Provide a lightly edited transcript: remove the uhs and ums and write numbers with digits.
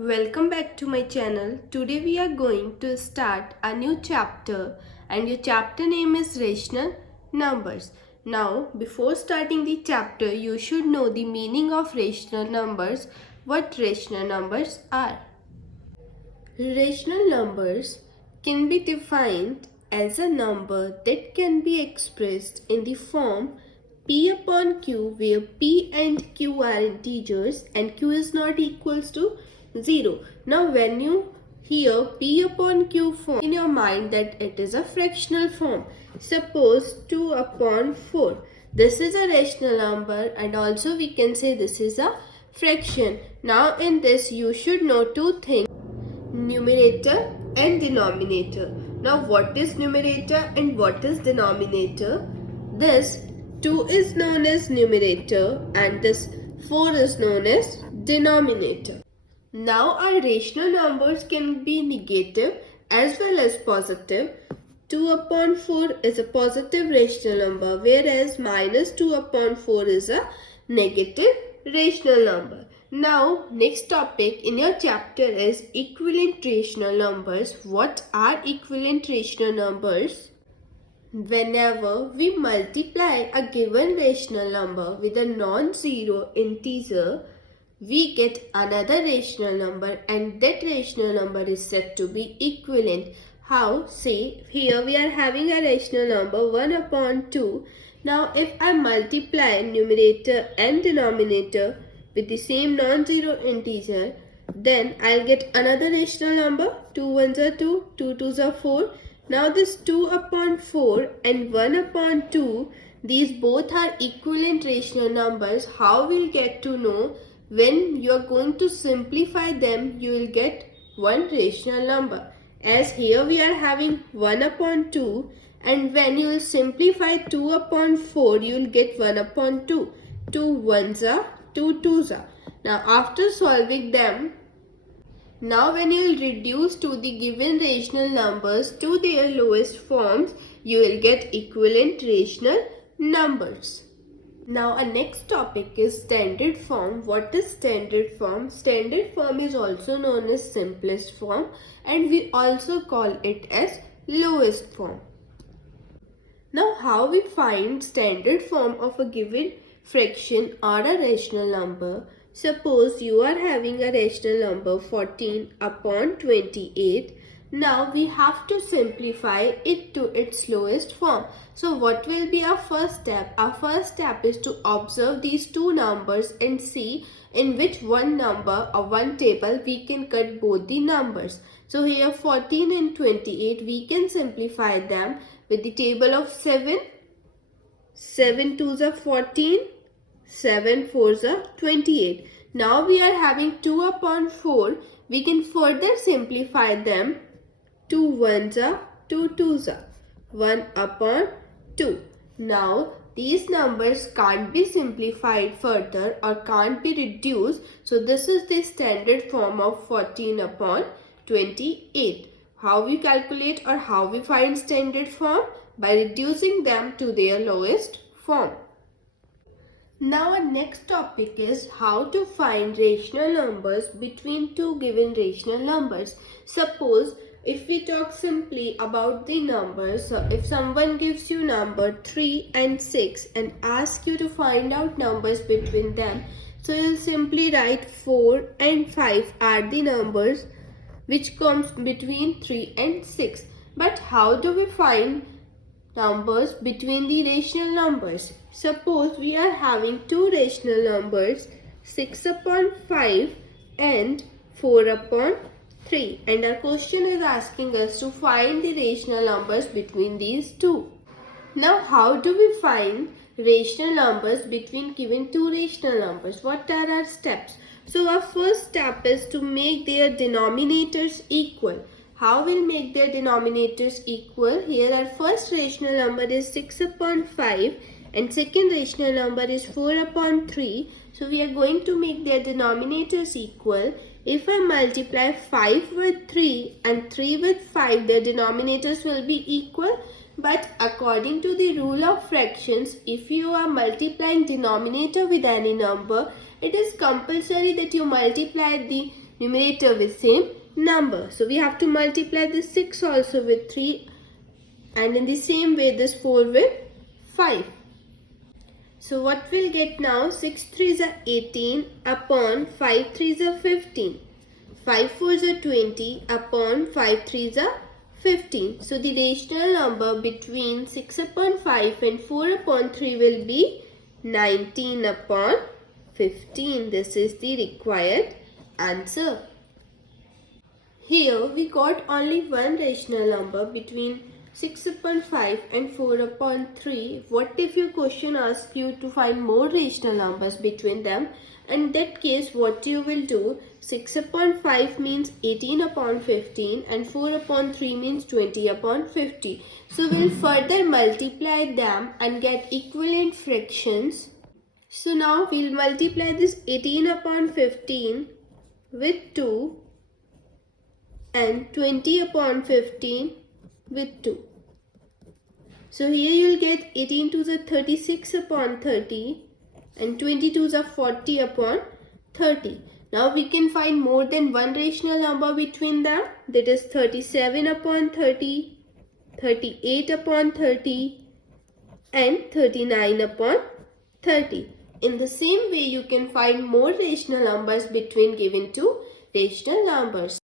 Welcome back to my channel. Today we are going to start a new chapter and your chapter name is rational numbers. Now before starting the chapter you should know the meaning of rational numbers, what rational numbers are. Rational numbers can be defined as a number that can be expressed in the form p upon q, where p and q are integers and q is not equals to 0. Now when you hear p upon q form, in your mind that it is a fractional form. Suppose 2 upon 4. This is a rational number and also we can say this is a fraction. Now in this you should know two things: numerator and denominator. Now what is numerator and what is denominator? This 2 is known as numerator and this 4 is known as denominator. Now our rational numbers can be negative as well as positive. 2 upon 4 is a positive rational number, whereas minus 2 upon 4 is a negative rational number. Now next topic in your chapter is equivalent rational numbers. What are equivalent rational numbers? Whenever we multiply a given rational number with a non-zero integer, we get another rational number and that rational number is said to be equivalent. How? Say here we are having a rational number 1 upon 2. Now if I multiply numerator and denominator with the same non-zero integer, then I'll get another rational number. 2 ones are 2, 2 twos are 4. Now this 2 upon 4 and 1 upon 2, these both are equivalent rational numbers. How we'll get to know? When you are going to simplify them, you will get one rational number. As here we are having 1 upon 2, and when you will simplify 2 upon 4, you will get 1 upon 2. 2 ones are 2 twos are. Now after solving them, now when you will reduce to the given rational numbers to their lowest forms, you will get equivalent rational numbers. Now our next topic is standard form. What is standard form? Standard form is also known as simplest form and we also call it as lowest form. Now how we find standard form of a given fraction or a rational number? Suppose you are having a rational number 14 upon 28. Now we have to simplify it to its lowest form. So what will be our first step? Our first step is to observe these two numbers and see in which one number or one table we can cut both the numbers. So here 14 and 28, we can simplify them with the table of 7. 7 twos are 14, 7 fours are 28. Now we are having 2 upon 4. We can further simplify them. 2 ones are 2 twos are 1 upon 2. Now these numbers can't be simplified further or can't be reduced. So this is the standard form of 14 upon 28. How we calculate or how we find standard form? By reducing them to their lowest form. Now our next topic is how to find rational numbers between two given rational numbers. Suppose if we talk simply about the numbers, so if someone gives you number 3 and 6 and asks you to find out numbers between them, so you'll simply write 4 and 5 are the numbers which comes between 3 and 6. But how do we find numbers between the rational numbers? Suppose we are having two rational numbers 6 upon 5 and 4 upon 3, and our question is asking us to find the rational numbers between these two. Now how do we find rational numbers between given two rational numbers? What are our steps? So our first step is to make their denominators equal. How we'll make their denominators equal? Here our first rational number is 6 upon 5 and second rational number is 4 upon 3. So we are going to make their denominators equal. If I multiply 5 with 3 and 3 with 5, their denominators will be equal. But according to the rule of fractions, if you are multiplying denominator with any number, it is compulsory that you multiply the numerator with same number. So we have to multiply this 6 also with 3, and in the same way this 4 with 5. So what we'll get now, 6 3s are 18 upon 5 3s are 15. 5 4s are 20 upon 5 3s are 15. So the rational number between 6 upon 5 and 4 upon 3 will be 19 upon 15. This is the required answer. Here we got only one rational number between 6 upon 5 and 4 upon 3. What if your question asks you to find more rational numbers between them? In that case, what you will do, 6 upon 5 means 18 upon 15 and 4 upon 3 means 20 upon 50. So we'll further multiply them and get equivalent fractions. So now we'll multiply this 18 upon 15 with 2 and 20 upon 15 with 2. So here you'll get 18 to the 36 upon 30 and 22 are 40 upon 30. Now we can find more than one rational number between them, that is 37 upon 30, 38 upon 30 and 39 upon 30. In the same way you can find more rational numbers between given two rational numbers.